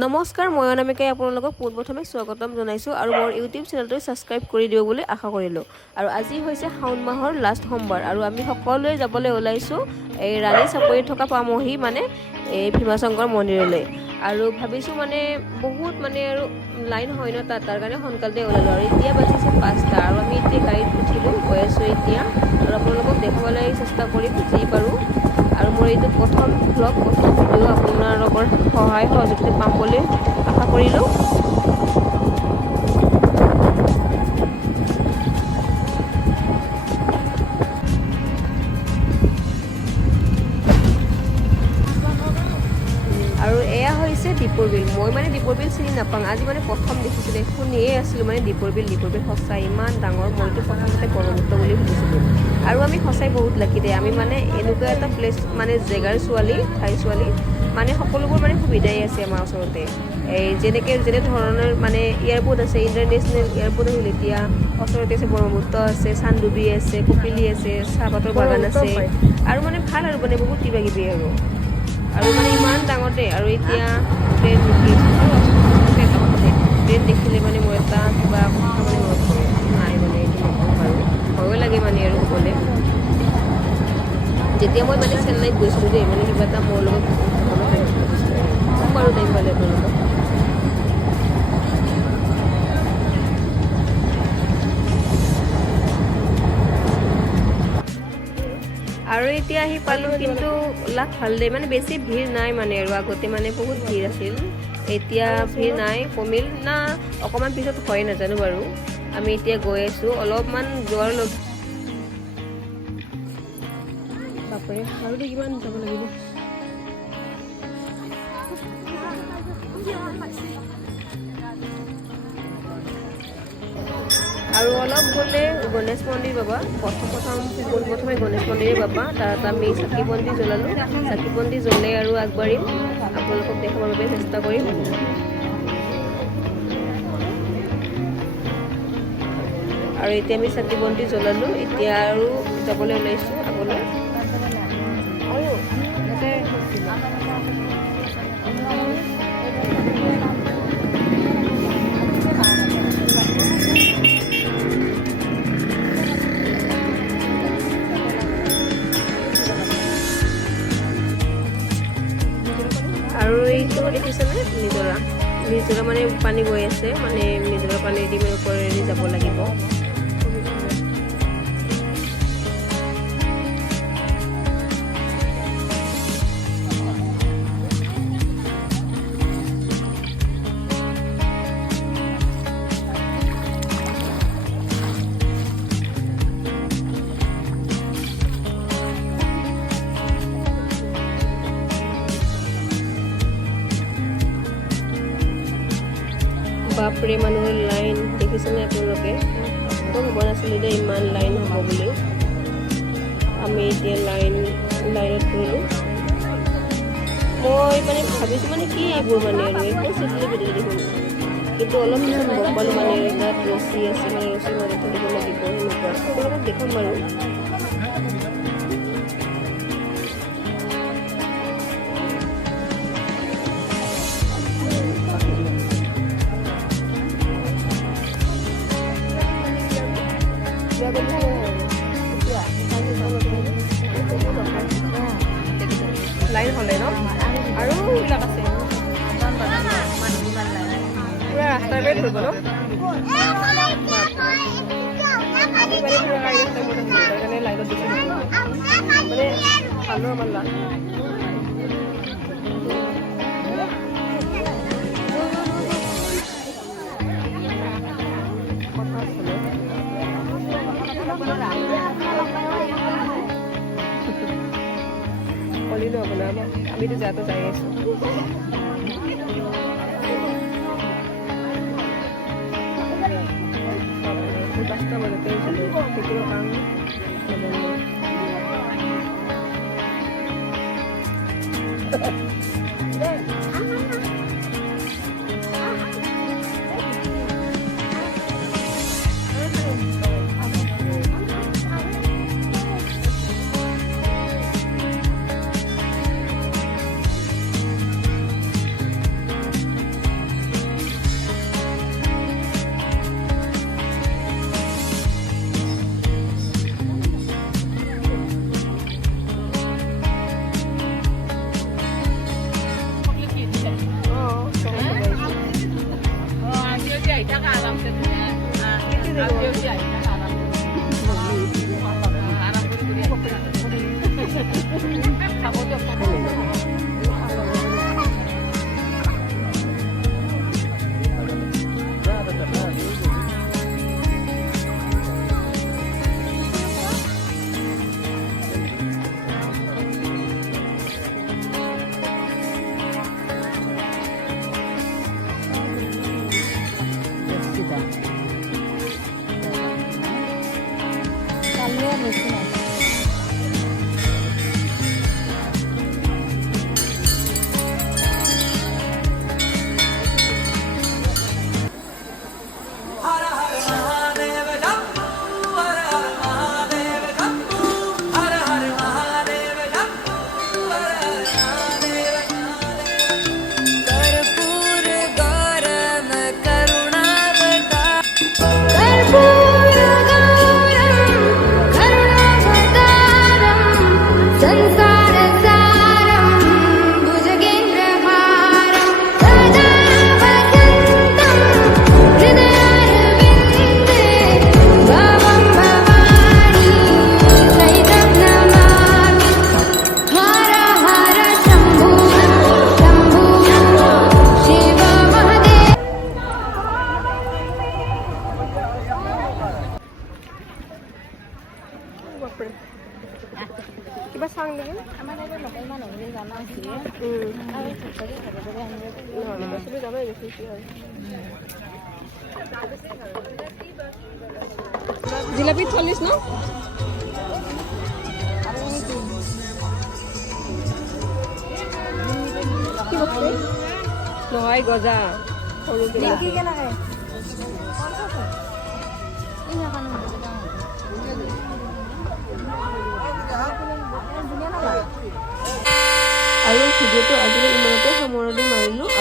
নমস্কাৰ, মই অনামিকাই আপোনালোকক পোনপ্ৰথমে স্বাগতম জনাইছোঁ আৰু মোৰ ইউটিউব চেনেলটো ছাবস্ক্ৰাইব কৰি দিব বুলি আশা কৰিলোঁ। আৰু আজি হৈছে শাওণ মাহৰ লাষ্ট সোমবাৰ আৰু আমি সকলোৱে যাবলৈ ওলাইছোঁ এই ৰাণী চাপৰিত থকা পামহি এই ভীমাশংকৰ মন্দিৰলৈ। আৰু ভাবিছোঁ বহুত আৰু লাইন হয় ন তাৰ কাৰণে সোনকালতে ওলালোঁ। আৰু এতিয়া বাজিছে 5টা আৰু আমি এতিয়া গাড়ীত উঠিলোঁ, গৈ আছোঁ এতিয়া। আৰু আপোনালোকক দেখাবলৈ চেষ্টা কৰিম যি পাৰোঁ। আৰু মোৰ এইটো প্ৰথম ভিডিঅ' আপোনালোকৰ সহায় সহযোগিতা পাম বুলি আশা কৰিলোঁ। আৰু এয়া হৈছে দীপৰ বিল। মই দীপৰ বিল চিনি নাপাওঁ, আজি প্ৰথম দেখিছিলোঁ, শুনিয়ে আছিলোঁ দীপৰ বিল সঁচাই ইমান ডাঙৰ। মইতো প্ৰথমতে ব্ৰহ্মপুত্ৰ বুলি ভাবিছিলোঁ। আৰু আমি সঁচাই বহুত লাকি দে, আমি এনেকুৱা এটা প্লেচ জেগাৰ ছোৱালী, ঠাইৰ ছোৱালী, সকলোবোৰ সুবিধাই আছে আমাৰ ওচৰতে। এই যেনে ধৰণৰ এয়াৰপৰ্ট আছে, ইণ্টাৰনেশ্যনেল এয়াৰপৰ্ট আহিল এতিয়া, ওচৰতে আছে ব্ৰহ্মপুত্ৰ আছে, চানডুবি আছে, কপিলি আছে, চাহপাতৰ বাগান আছে, আৰু ভাল আৰু বহুত কিবা কিবি আৰু ইমান ডাঙৰতে। আৰু এতিয়া ট্ৰেইন দেখি আছোঁ, ট্ৰেইন দেখিলে মোৰ এটা কিবা কথা মনত পৰে, নাই এইটো নকওঁ বাৰু, ভয়ো লাগে আৰু ক'বলৈ। যেতিয়া মই চেন্নাইত গৈছিলোঁ দেই, কিবা এটা মোৰ লগত ক'ম বাৰু টাইম পালে আপোনালোকক। আৰু এতিয়া আহি পালোঁ, কিন্তু লাভ ভাল দেই, বেছি ভিৰ নাই আৰু আগতে বহুত ভিৰ আছিল, এতিয়া ভিৰ নাই, কমিল না অকণমান পিছত হয় নাজানো বাৰু। আমি এতিয়া গৈ আছোঁ, অলপমান যোৱাৰ লগ বাপৰে, আৰু কিমান যাব লাগিব। আৰু অলপ গ'লে গণেশ মন্দিৰ পাবা, পোনপ্ৰথমে গণেশ মন্দিৰে পাবা। তাত আমি চাকি বন্তি জ্বলালোঁ, চাকি বন্তি জ্বলাই আৰু আগবাঢ়িম, আপোনালোকক দেখাবৰ বাবে চেষ্টা কৰিম। আৰু এতিয়া আমি চাকি বন্তি জ্বলালোঁ, এতিয়া আৰু যাবলৈ ওলাইছোঁ আগলৈ। আৰু এইটো দেখিছেনে, নিজৰা পানী গৈ আছে, নিজৰা পানী দি ওপৰেদি যাব লাগিব। বাপৰে, মানুহৰ লাইন দেখিছেনে আপোনালোকে? মই ভবা নাছিলোঁ যে ইমান লাইন হ'ব বুলি। আমি এতিয়া লাইনত গ'লোঁ। মই ভাবিছোঁ কি এইবোৰ আৰু একদম চিটিলে ভিতৰত দেখোন, কিন্তু অলপ পিছত গম পালোঁ তাত ৰছী আছে, ৰছীৰ মাজত থাকিব লাগিব সেনেকুৱা। আপোনালোকক দেখাম বাৰু। লাইন হ'লে ন, আৰু এইবিলাক আছে পুৰা ৰাস্তাৰ পৰা ধৰিব ন। লাইনত দেখি ভালো আমাৰ লাভ। কলিনো আপোনাৰ আমিতো যাতে যাই আছোঁ। পাঁচটা বজাতে থাকিব কাৰণে দামেই বেছি আৰু জিলাপি 40 ন কি বস্তু নহয় গজা সৰু কি কেনেকে আৰু ভিডিঅ'টো আজিলৈ ইমানতে সামৰণি মাৰিলোঁ